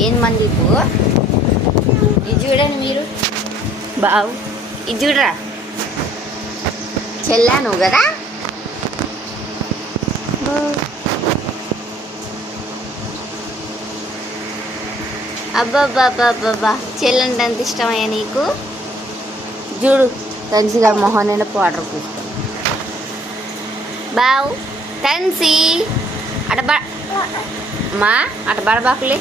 ఏంది మంది పువ్వు ఇది చూడండి మీరు బావు ఇది చూడరా చెల్లాను కదా అబ్బాబ్బాబ్బాబ్బా చెల్లంటే అంత ఇష్టమయ్యా నీకు చూడు తన్సిగా మొహం నిండా పౌడర్ పూసుకో బావు తన్సి మా అట బడబాకులే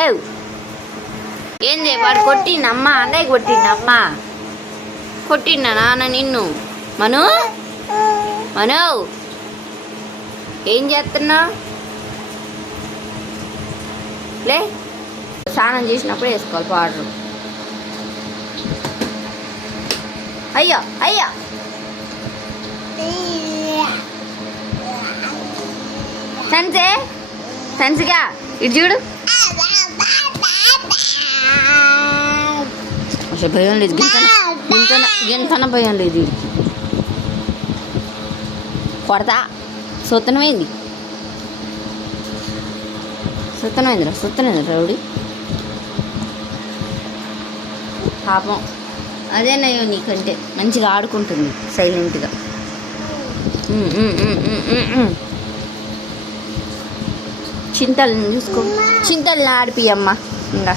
ఏవ్ ఏంది వాడు కొట్టిండమ్మా అన్నయ్య కొట్టిండమ్మా కొట్టిండ నాన్న నిన్ను మను మను ఏం చేస్తున్నావు లే స్నానం చేసినప్పుడు వేసుకోవాలి పౌడర్ అయ్యో అయ్యో తన్సే తన్సిగా ఇటు చూడు అసలు భయం లేదు గింతన భయం లేదు వీడికి కొడతా సొత్తనమైంది సొత్తనమైందిరా రౌడి పాపం అదేనయ్యో నీకంటే మంచిగా ఆడుకుంటుంది సైలెంట్గా చింతల్ని చూసుకో చింతల్ని ఆడిపియమ్మా ఇంకా